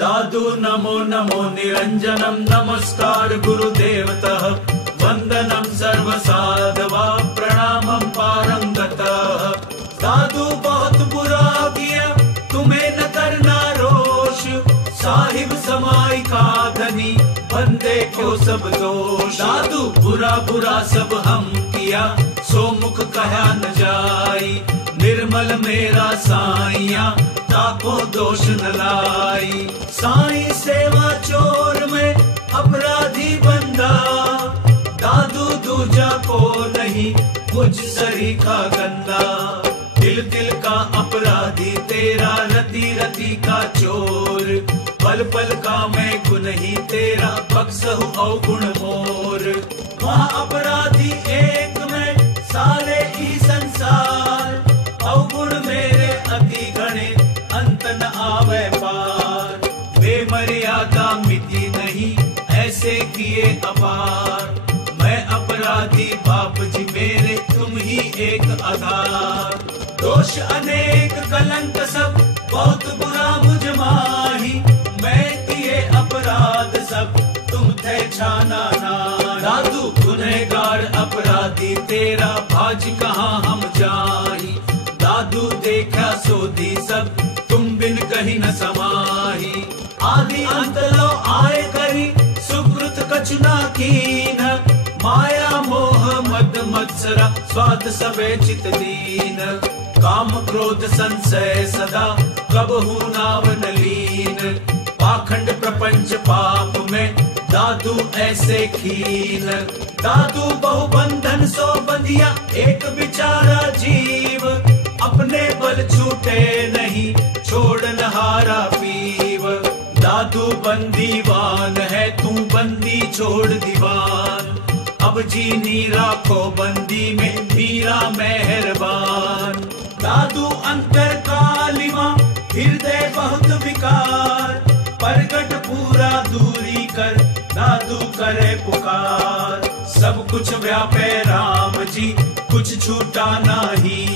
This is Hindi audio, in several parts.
दादू नमो नमो निरंजनम नमस्कार गुरुदेवतः वंदनम सर्वसाधवा प्रणामम पारंगतः। दादू बहुत बुरा किया तुम्हें न करना रोष, साहिब समाई का धनी बंदे क्यों सब दोष। दादू बुरा बुरा सब हम किया सो मुख कहा न जाई, निर्मल मेरा साइया ताको दोष न लाई। साईं सेवा चोर में अपराधी बंदा, दादू दूजा को नहीं मुझ सरीखा गंदा। दिल दिल का अपराधी तेरा रति रति का चोर, पल पल का मैं गुण ही तेरा बख्शहु अवगुण मोर। वहाँ अपराधी एक में सारे ही संसार, अवगुण मेरे अति गणे अंत न आवे पार। बेमर्यादा मिति नहीं ऐसे किए अपार, मैं अपराधी बाप जी मेरे तुम ही एक आधार। दोष अनेक कलंक सब बहुत बुरा मुझ माही, मैं किए अपराध सब तुम थे छाना ना। दादू गुनहगार अपराधी तेरा भाज कहाँ हम जाही, दादू देखा सोधी सब तुम बिन कहीं न समाही। आदि अंत लो आए करी सुकृत कछुना कीन, माया मोह मद मत्सरा स्वाद सबे चित दीन। काम क्रोध संशय सदा कबहू नावन लीन, पाखंड प्रपंच पाप में दादू ऐसे खीन। दादू बहु बंधन सो बंधिया एक बिचारा जीव, अपने बल छूटे नहीं छोड़ नहारा पीव। दादू बंदीवान है तू बंदी छोड़ दीवान, अब जीनी राखो बंदी में मीरा मेहरबान। दादू अंतर कालिमा हृदय बहुत विकार, प्रगट पूरा दूरी कर दादू करे पुकार। सब कुछ व्यापे राम जी कुछ छूटा नाही,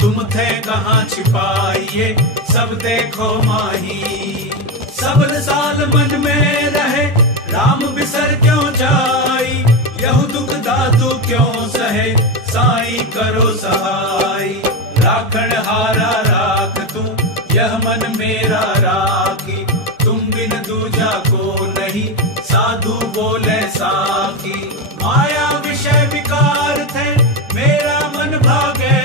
तुम थे कहाँ छिपाइए सब देखो माही। सबल साल मन में रहे राम बिसर क्यों जाई, यहु दुख दादू क्यों सहे साई करो सहाय। राखण हारा राख तू यह मन मेरा राखी, तुम बिन दूजा को नहीं साधु बोले साखी। माया विषय विकार थे मेरा मन भागे,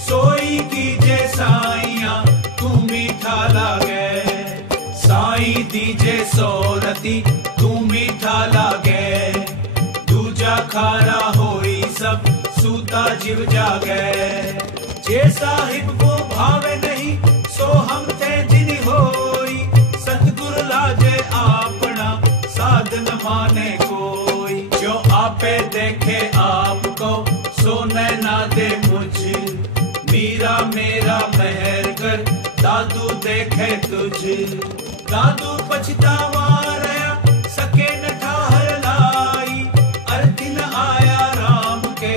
सोई कीजे साइया तू मीठा लागे। साई दीजे सोरती तू मीठा लागे, दूजा खारा होई सब सूता जीव जागे। जे साहिब को भावे नहीं सो हम थे जिनि होई, सतगुरु लाजे आपना साधन माने कोई। जो आपे देखे आपको सो नैना दे मुझ, मीरा मेरा मेहर कर दादू देखे तुझ। दादू पछतावा रहा सके न ठाहर लाई, अर्थ न आया राम के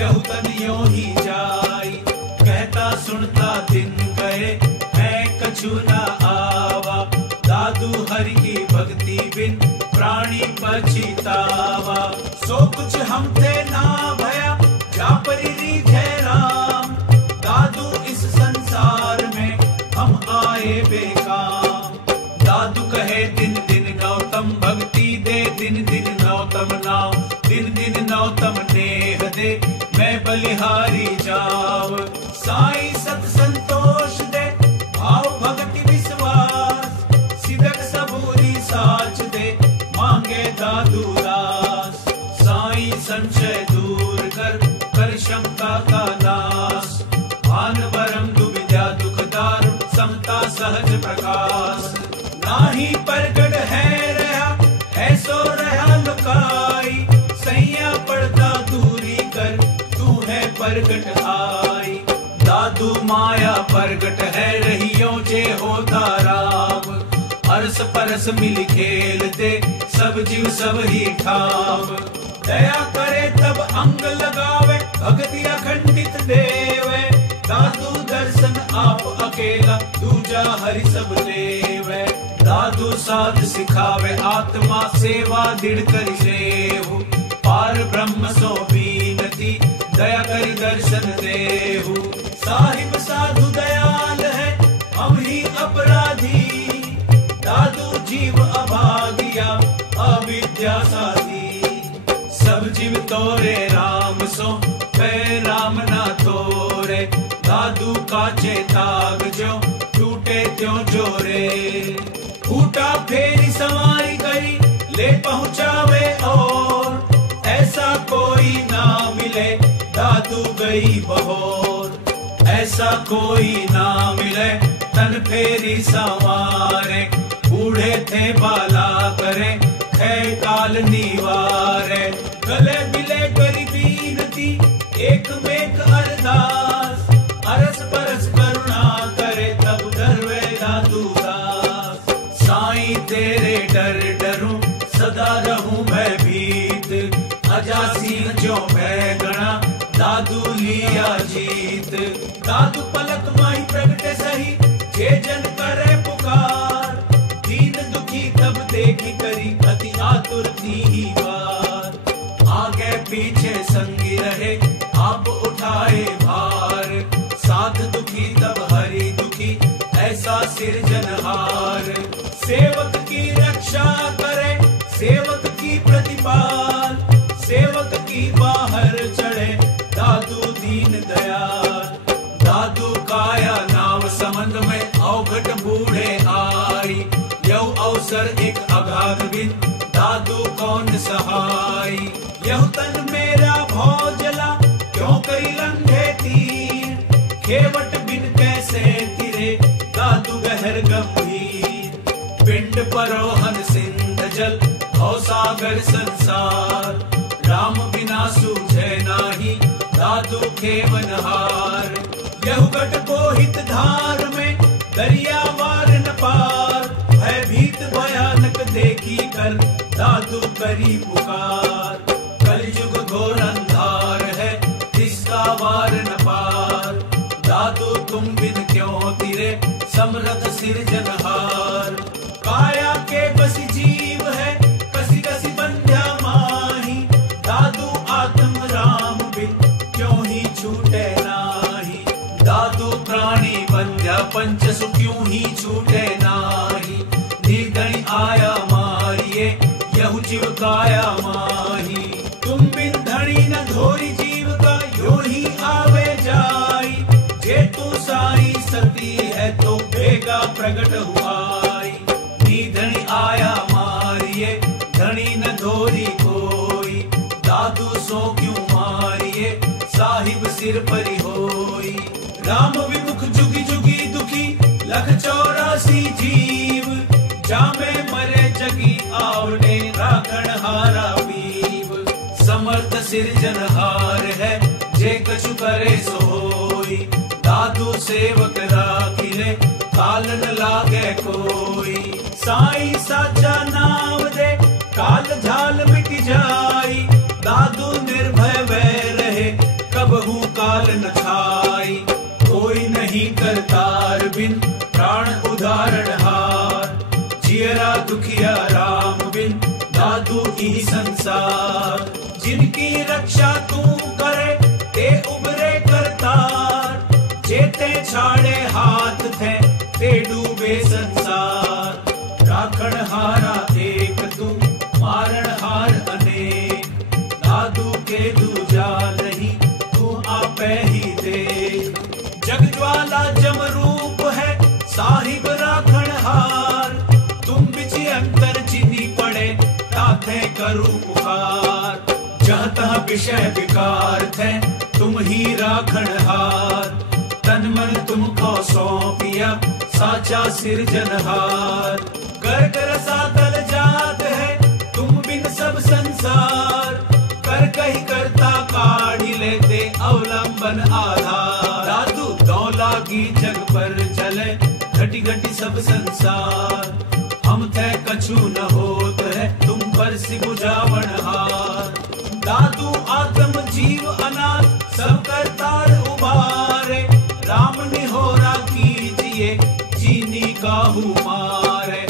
यहू तनियों ही जाई। कहता सुनता दिन गए मैं कछु न आवा, दादू हरि की भक्ति बिन प्राणी पछतावा। सो कुछ हम थे ना भया जा परी रीझे राम, दादू इस संसार में हम आए बेकाम। दादू कहे दिन दिन गौतम भक्ति दे, दिन दिन गौतम नाम, दिन दिन नौतम नेह दे मैं बलिहारी जाव। साई सत संतोष दे भाव भक्ति विश्वास, सिदक सबूरी साच दे मांगे दादू दास। साई संशय दूर कर कर शंका का नाश, भान भरम दुविधा दुख दार समता सहज प्रकाश। नाही प्रगट है रहा ऐसो रहा लुकाई, सैया पड़ता दूरी कर तू है प्रगट आई। दादू माया प्रगट है रहियो जे होता राम, अरस परस मिल खेलते सब जीव सब ही ठाव। दया करे तब अंग लगावे भक्ति अखंडित देवे, दादू दर्शन आप अकेला दूजा हरि सब देवे। दादू साध सिखावे आत्मा सेवा दृढ़ करी देहु पार ब्रह्म सो बीनती दया करी दर्शन देहु साहिब साधु दयाल है हम ही अपराधी दादू जीव अभागिया अविद्या साधी सब जीव तोरे राम सो कै राम ना तोरे दादू काचे ताग जो टूटे त्यों जोरे फूटा फेरी सवारी करी ले पहुँचावे और ऐसा कोई ना मिले दादू गई बहोर ऐसा कोई ना मिले तन फेरी सवारे बूढ़े थे बाला करे है काल निवारे गले मिले करी बीनती एक मेक अरदास अरस परस करुणा करे तब डरवे दादू दास साईं तेरे डर डरूं सदा रहूं मैं भीत अजासी जो मैं गणा दादू लिया जीत दादू पलक माही प्रगटे सही जे जन करे पुकार दीन दुखी तब देखी करी अति आतुर ही बार आगे पीछे संगी रहे आप उठाए भार साथ दुखी तब हरि दुखी ऐसा सिरजनहार सेवक की रक्षा करे सेवक की प्रतिपाल सेवक की बाहर चढ़े दादू दीन दयाल दादू काया नाव समंद में अवघट बूढ़े आई यह अवसर एक अगाध बिन दादू कौन सहाय यह तन मेरा भौजला क्यों करी लंघे तीर खेवट बिन कैसे तिरे दादू गहर गंभीर पिंड परोहन सिंध जल भव सागर संसार राम बिना सूझे नाही दादू खेवनहार यह गट बोहित धार में दरिया वार न पार भयभीत भयानक देखी कर दादू करी पुकार कलयुग घोर अंधार है जिसका वार न पार दादू तुम बिन क्यों तिरे समरथ सिरजनहार काया के बसी जीव है कसी कसी बंध्या माही दादू आत्म राम बिन क्यों ही छूटे नाही दादू प्राणी बंध्या पंच सु क्यों ही छूटे नाही निर्दयी आया मारिए यहु जीव काया माही तुम बिन धनी न धोरी जीव का यो ही आवे जाई जे तू साई सती है तो बेगा प्रगट हुआई निधनी आया मारिए धनी न धोरी कोई दादू सो क्यों मारिए साहिब सिर परी होई राम विमुख जुगी जुगी दुखी लख 84 जीव जामे मरे जगी आवने राखण हारा वीव समर्थ सिरजनहार है जे कछु करे सो होई दादू सेवक राखिले काल न लागे कोई साई साचा नाम दे काल झाल मिट जाई दादू निर्भय वै रहे कबहू काल न छाई कोई नहीं करतार बिन प्राण उदाहरण हार जियरा दुखिया राम बिन दादू की संसार जिनकी रक्षा तू करे ते उबरे करतार जेते छाड़े हाथ थे ते डूबे संसार राखण हारा एक तू मारण हार अनेक दादू के दूजा नहीं तू आपे ही दे जग ज्वाला जम रूप है साहिब राखण हार तुम बिची अंतर चिनी पड़े ताथे करू पुकार जहाँ तहाँ विषय विकार थे तुम ही राखण हार तन मन तुमको सौंपिया साचा सिरजनहार कर कर सातल जात है तुम बिन सब संसार कर कही करता काढ़ी लेते अवलंबन आधार दादू दौला की जग पर चले घटी घटी सब संसार हम थे कछु न होत है तुम पर सि बुझावण हार दादू आत्म जीव अनाथ सब करतार उबारे राम निहोरा कीजिए जीनी काहू मारे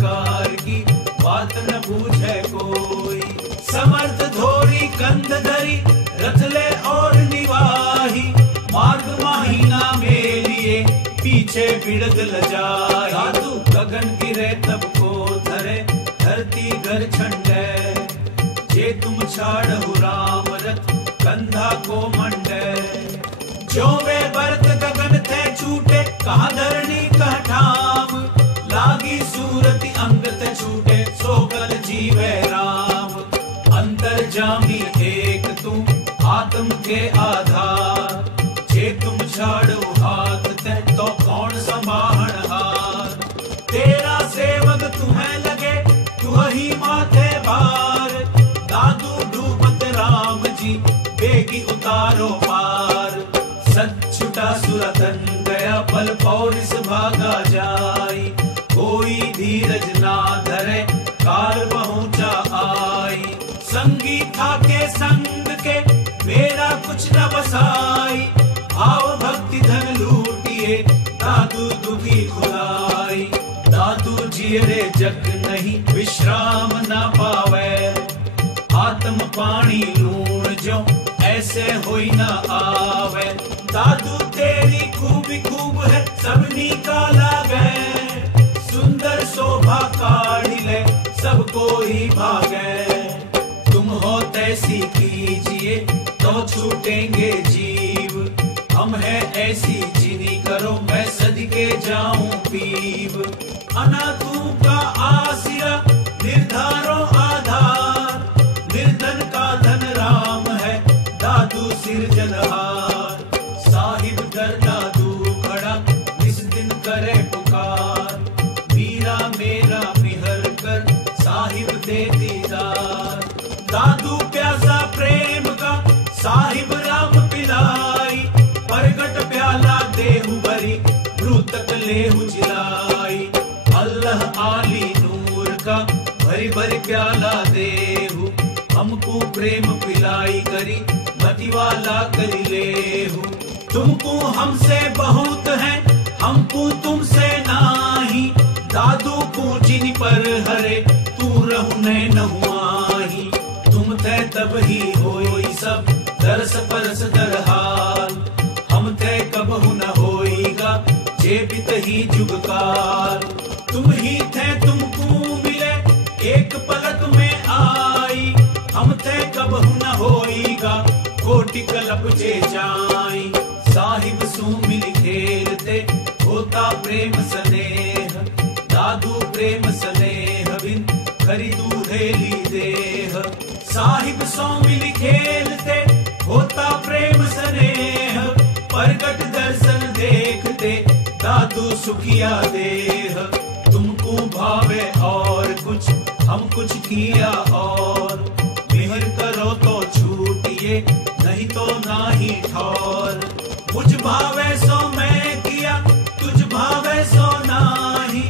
प्रकार की बात न पूछे कोई। समर्थ धोरी कंध धरी रथ ले और निवाही, मार्ग महीना में लिए पीछे बिड़द लजाई। साधु गगन गिरे तब को धरे धरती घर छंडे, जे तुम छाड़हु राम रथ कंधा को मंडे। जो वे बरत गगन थे छूटे, कहाँ धरणी कह ठाम, लागी सूरति अंग ते छूटे, सो कल जीवे राम। अंतर जामी एक तू आत्म के आधार, जे तुम छाड़ो हाथ ते तो कौन संभाण हार। तेरा सेवक तुम्हें लगे तू ही माथे भार, दादू डूबत राम जी बेगी उतारो पार। सच छुटा सुरतन गया पल पौरिस भागा जाई, कोई धीरज ना धरे काल पहुंचा आई। संगी था के संग के मेरा कुछ न बसाई, भाव भक्ति धन लूटिए दादू दुखी खुदाई। दादू जियरे जग नहीं विश्राम न पावे, आत्म पानी लूण जो ऐसे होई न आवे। दादू तेरी खूबी खूब है सबनी का लागे, सुंदर शोभा काढ़ी ले सबको ही भागे। तुम हो तैसी कीजिए तो छूटेंगे जीव, हम है ऐसी जिनी करो मैं सदके जाऊं पीव। अनाथों का आसिरा निर्धारो आधार, निर्धन का धन राम है दादू सिरजनहार। साहिब दर दादू खड़ा इस दिन करे पुकार, मीरा मेरा मिहर कर साहिब दे दीदार। दादू प्यासा प्रेम का साहिब राम पिलाई, परगट प्याला देहु भरी ब्रूतक लेहु जिलाई। अल्लाह आली नूर का भरी भरी प्याला देहु, हमको प्रेम पिलाई करी मतिवाला करी लेहु। तुमको हमसे बहुत है हमको तुमसे नाही, दादू को जिन पर हरे तू रहु नै नहुआही। तुम थे तब ही होई सब दरस परस दरहाल, हम थे कबहु न होईगा जे बित ही जुगकाल। तुम ही थे तुमको मिले एक पलक में आई, हम थे कबहु न होईगा कोटि कलप जे जाई। साहिब सू मिल खेलते होता प्रेम स्नेह, दादू प्रेम स्नेह बिन खरीदू हेली देह। साहिब सो मिल खेलते होता प्रेम स्नेह, परगट दर्शन देखते दादू सुखिया देह। तुमको भावे और कुछ हम कुछ किया और, मिहर करो तो छूटिए नहीं तो नाही ठौर। मुझ भावे सो मैं किया तुझ भावे सो नाही,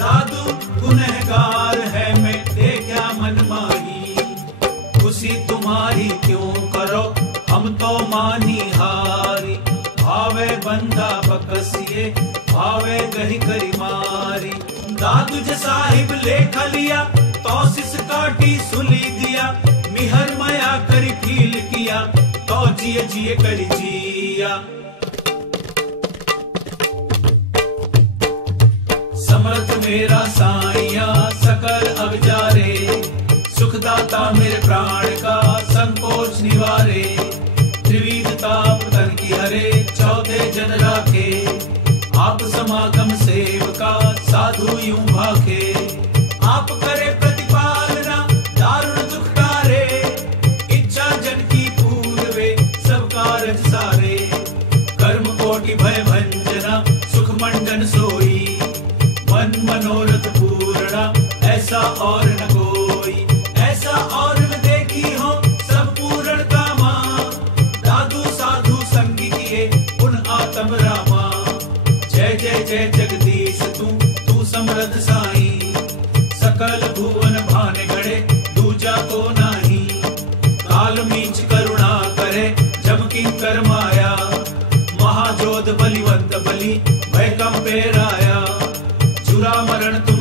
दादू गुनहगार है मैं देखा मन माही। खुशी तुम्हारी क्यों करो हम तो मानी हारी, भावे बंदा बकसिए भावे गही करी मारी। दादू ज साहिब लेख लिया तो सिस काटी सुली दिया, मिहर माया करी फील किया तो जिए जिए करी जिया। समर्थ मेरा साइया सकल अवजारे, सुखदाता मेरे प्राण का संकोच निवारे। त्रिविध ताप तन की हरे चौथे जन राखे, आप समागम सेवका साधु यूं भाखे। आप करे प्रतिपालना दारुण दुख टारे, इच्छा जन की पूर्वे सब कारज सारे। कर्म कोटि भय भंजना सुख मंडन सोई, मन मनोरथ पूर्णा ऐसा और न कोई। ऐसा और न देखी हो सब पूर्ण कामा, दादू साधु संग किए उन आत्म रामा। जय जय जय जगदीश तू समर्थ साई, सकल भुवन भाने गड़े दूजा को नाही। काल मीच करुणा करे जम की कर माया, महाजोध बलिवंत बलि भय कंपे राया। चुरा मरण तुम